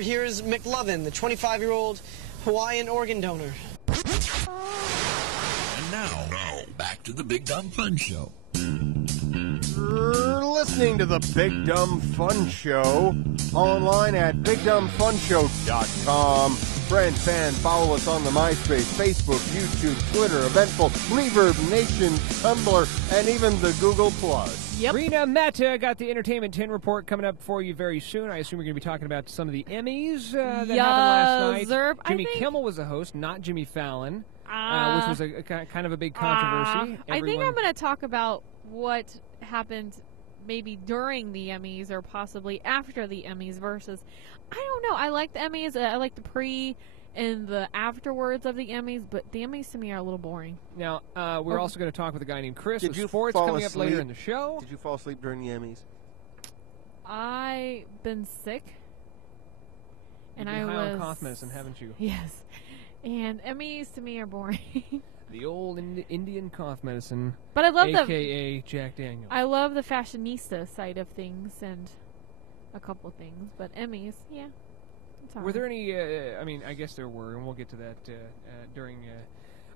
Here's McLovin, the 25-year-old Hawaiian organ donor. And now, back to the Big Dumb Fun Show. You're listening to the Big Dumb Fun Show. Online at BigDumbFunShow.com. Friend, fan, follow us on the MySpace, Facebook, YouTube, Twitter, Eventful, Reverb Nation, Tumblr, and even the Google+. Yep. Rena Mehta got the Entertainment 10 report coming up for you very soon. I assume we're going to be talking about some of the Emmys that happened last night. Jimmy Kimmel was the host, not Jimmy Fallon, which was a kind of a big controversy. I think I'm going to talk about what happened maybe during the Emmys or possibly after the Emmys versus, I don't know. I like the Emmys. I like the pre and the afterwards of the Emmys, but the Emmys to me are a little boring. Now, we're also going to talk with a guy named Chris Did with you sports fall coming up asleep? later in the show. Did you fall asleep during the Emmys? I've been sick. And You've been I high was on cough medicine, haven't you? Yes. And Emmys to me are boring. The old Indian cough medicine, But I love a.k.a. Jack Daniels. I love the fashionista side of things and a couple things, but Emmys, yeah. Were there any, I guess there were, and we'll get to that during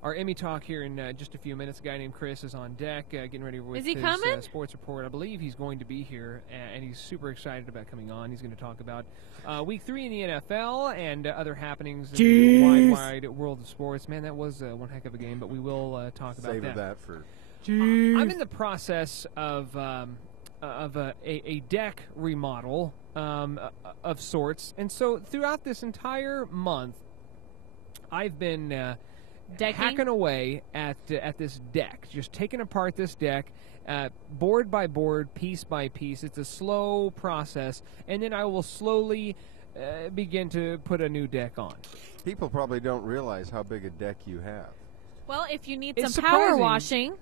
our Emmy talk here in just a few minutes. A guy named Chris is on deck, getting ready with his sports report. I believe he's going to be here, and he's super excited about coming on. He's going to talk about Week 3 in the NFL and other happenings in the wide world of sports. Man, that was one heck of a game, but we will talk about Save that for... I'm in the process of a deck remodel of sorts, and so throughout this entire month, I've been hacking away at this deck, just taking apart this deck, board by board, piece by piece. It's a slow process, and then I will slowly begin to put a new deck on. People probably don't realize how big a deck you have. Well, if you need It's some power surprising.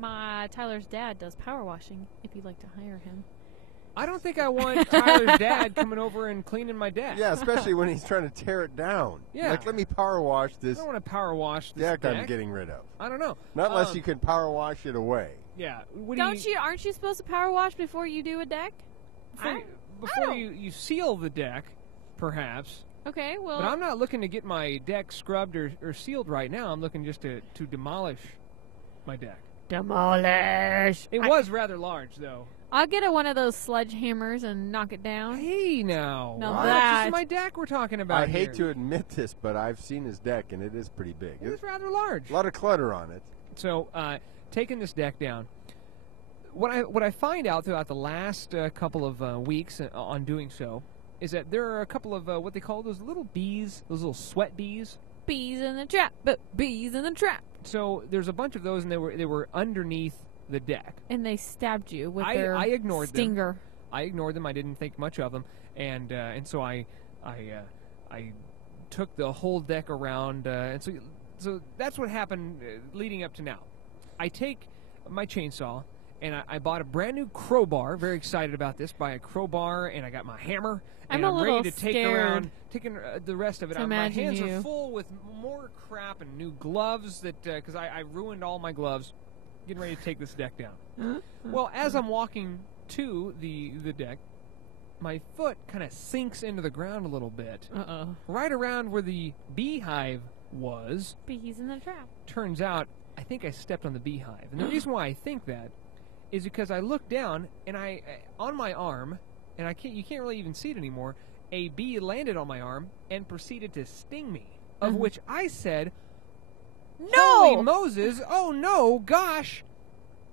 washing, Tyler's dad does power washing if you'd like to hire him. I don't think I want Tyler's dad coming over and cleaning my deck. Yeah, especially when he's trying to tear it down. Yeah. Like, let me power wash this I don't want to power wash this deck deck I'm getting rid of. I don't know. Not unless you can power wash it away. Yeah. Aren't you supposed to power wash before you do a deck? Before you seal the deck, perhaps. Okay, well... But I'm not looking to get my deck scrubbed or sealed right now. I'm looking just to demolish my deck. Demolish! It was rather large, though. I'll get one of those sledgehammers and knock it down. Hey, now. Now This that... is my deck we're talking about I hate here. to admit this, but I've seen his deck, and it is pretty big. It is rather large. A lot of clutter on it. So, taking this deck down, what I find out throughout the last couple of weeks on doing so is that there are a couple of what they call those little bees, those little sweat bees. Bees in the trap, but bees in the trap. So there's a bunch of those, and they were underneath the deck. And they stabbed you with their I ignored stinger. Them. I ignored them. I didn't think much of them, and so I took the whole deck around, and so that's what happened leading up to now. I take my chainsaw, and I bought a brand new crowbar. Very excited about this. Buy a crowbar, and I got my hammer, and I'm ready to take around, taking the rest of it. My hands are full with more crap and new gloves because I ruined all my gloves, getting ready to take this deck down. Well, as I'm walking to the deck, my foot kind of sinks into the ground a little bit, right around where the beehive was. Bees in the trap. Turns out, I think I stepped on the beehive, and the reason why I think that is because I looked down and on my arm, and you can't really even see it anymore. A bee landed on my arm and proceeded to sting me, of which I said, "No, Holy Moses! Oh no, gosh,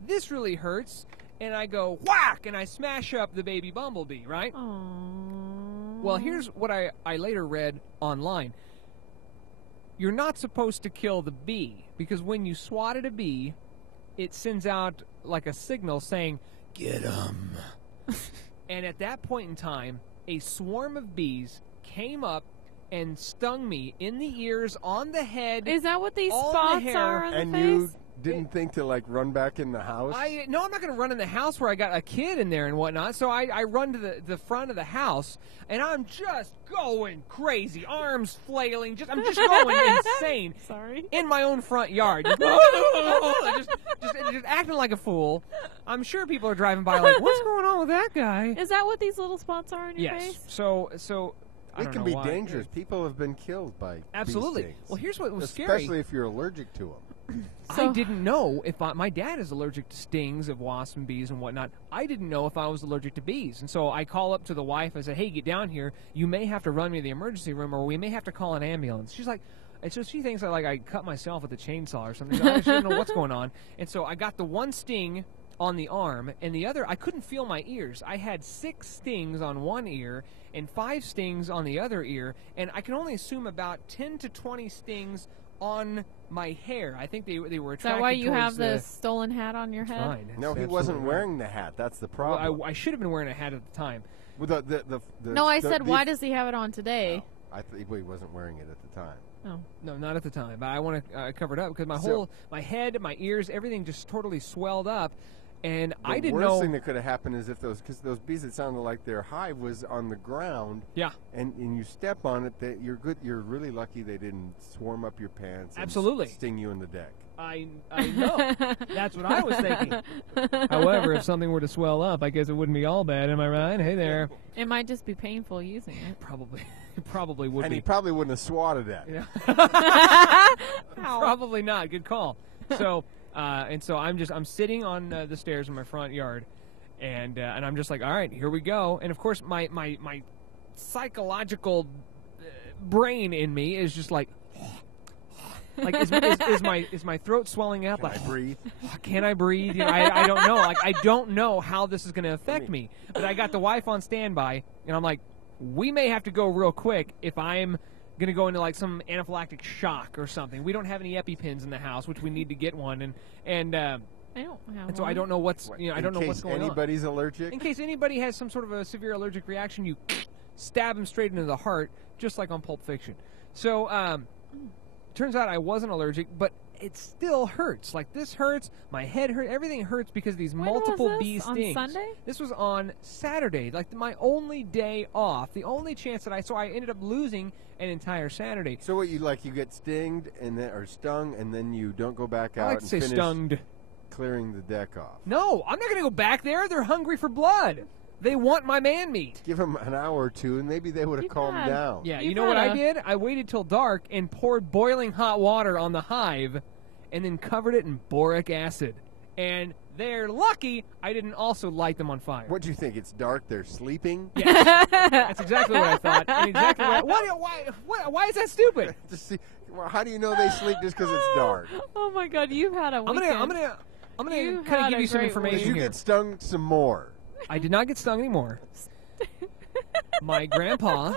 this really hurts!" And I go whack, and I smash up the baby bumblebee. Right? Aww. Well, here's what I later read online. You're not supposed to kill the bee because when you swat at a bee, it sends out like a signal saying, "Get 'em." And at that point in time, a swarm of bees came up and stung me in the ears, on the head. Is that what these on spots the hair, are on and the face? you didn't think to, like, run back in the house? No, I'm not going to run in the house where I got a kid in there and whatnot. So I run to the front of the house, and I'm just going crazy, arms flailing. I'm just going insane. Sorry. In my own front yard. Just acting like a fool. I'm sure people are driving by like, what's going on with that guy? Is that what these little spots are on your face? Yes. So I It don't can know be why. dangerous. People have been killed by Absolutely. bee stings. Well, here's what was Especially scary. if you're allergic to them. I didn't know if my dad is allergic to stings of wasps and bees and whatnot. I didn't know if I was allergic to bees. And so I call up to the wife. I said, hey, get down here. You may have to run me to the emergency room or we may have to call an ambulance. She's like, and so she thinks I cut myself with a chainsaw or something. I don't know what's going on. And so I got the one sting on the arm, and the other, I couldn't feel my ears. I had 6 stings on one ear and 5 stings on the other ear, and I can only assume about 10 to 20 stings on my hair. I think they were attracted. Is that why you have the the stolen hat on your head? Fine. No, he That's wasn't absolutely wearing the hat. That's the problem. Well, I should have been wearing a hat at the time. Well, No, I said, why does he have it on today? Oh, I thought he wasn't wearing it at the time. Oh. No, not at the time. But I want to cover it up because my head, my ears, everything just totally swelled up. And I didn't know. The worst thing that could have happened is if because those bees, it sounded like their hive was on the ground. Yeah. And you step on it, that you're good. You're really lucky they didn't swarm up your pants. And Absolutely. Sting you in the deck. I know. That's what I was thinking. However, if something were to swell up, I guess it wouldn't be all bad. Am I right? Hey there. It might just be painful using it. Probably. It probably would And be. he probably wouldn't have swatted that. Probably not. Good call. So, and so I'm sitting on the stairs in my front yard, and I'm just like, all right, here we go. And of course, my psychological brain in me is just like is my throat swelling up? Can I breathe? Can I breathe? You know, I don't know. Like I don't know how this is going to affect me. But I got the wife on standby, and I'm like, we may have to go real quick if I'm going to go into like some anaphylactic shock or something. We don't have any EpiPens in the house, which we need to get one, and I don't have and so one. I don't know what's I don't know what's going on. In case anybody's allergic. In case anybody has some sort of a severe allergic reaction, you stab them straight into the heart, just like on Pulp Fiction. So turns out I wasn't allergic, but it still hurts. Like this hurts, my head hurt, everything hurts because of these multiple was this? bee stings. On Sunday? This was on Saturday, like my only day off, the only chance that so I ended up losing an entire Saturday. So what you get stinged and then or stung and then you don't go back I out like to and say finish stung. clearing the deck off. No, I'm not going to go back there. They're hungry for blood. They want my man meat. Give them an hour or two, and maybe they would have calmed down. Yeah, You've you know what I had did? I waited till dark and poured boiling hot water on the hive and then covered it in boric acid. And they're lucky I didn't also light them on fire. What do you think? It's dark. They're sleeping. Yes. That's exactly what I thought. And exactly why is that stupid? Just see, well, how do you know they sleep just because it's dark? Oh my God, you've had a weekend. I'm gonna You've kind of had give a you some great information Did you here. get stung some more? I did not get stung anymore. My grandpa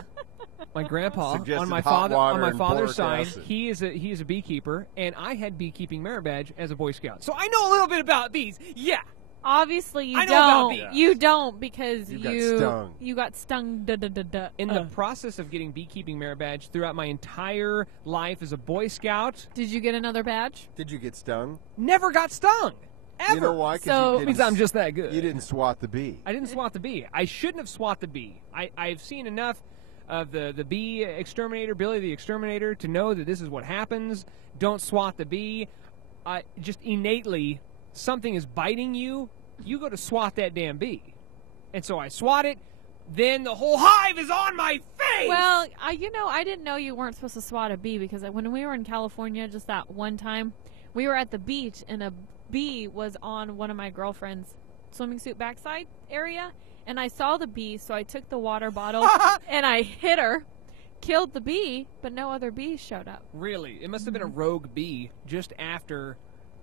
Suggested on my hot water and father's boric side, acid. he is a beekeeper, and I had beekeeping merit badge as a Boy Scout, so I know a little bit about bees. Yeah, Obviously, you I know about don't. bees. You don't because You got stung. You got stung. in the process of getting beekeeping merit badge throughout my entire life as a Boy Scout, Did you get another badge? Did you get stung? never got stung. Ever. You know why? 'Cause So- you It didn't means I'm just that good. You didn't swat the bee. I didn't swat the bee. I shouldn't have swat the bee. I've seen enough of the bee exterminator, Billy the Exterminator, to know that this is what happens. Don't swat the bee. Just innately, something is biting you. You go to swat that damn bee. And so I swat it. Then the whole hive is on my face. Well, I didn't know you weren't supposed to swat a bee because when we were in California just that one time, we were at the beach and a bee was on one of my girlfriend's swimming suit backside area, and I saw the bee, so I took the water bottle and I hit her, killed the bee, but no other bees showed up. Really? It must have been a rogue bee just after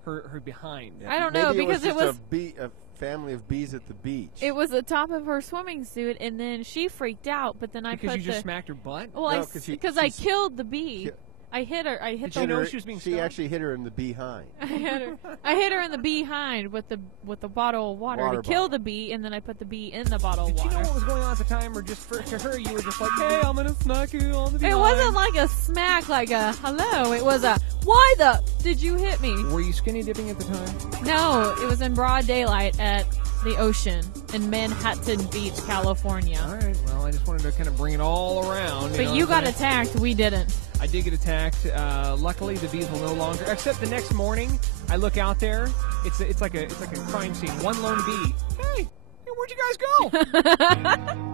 her behind. I don't know, Maybe because it was just a family of bees at the beach. It was the top of her swimming suit, and then she freaked out. But then I Because put you just smacked her butt? well, No, 'cause because I she's- killed the bee. She- I hit her. I hit Did the. you know she was being She stung? actually hit her in the behind. I hit her in the behind with the bottle of water Water to kill bottle. the bee, and then I put the bee in the bottle of Did you water. know what was going on at the time, or just to her you were just like, hey, I'm gonna smack you on the behind? It wasn't like a smack, like a hello. It was a why the did you hit me? Were you skinny dipping at the time? No, it was in broad daylight at the ocean in Manhattan Beach, California. All right, well, I just wanted to kind of bring it all around. But know you what I'm got saying? attacked. We didn't. I did get attacked. Luckily, the bees will no longer. Except the next morning, I look out there. It's like a crime scene. One lone bee. Hey, where'd you guys go?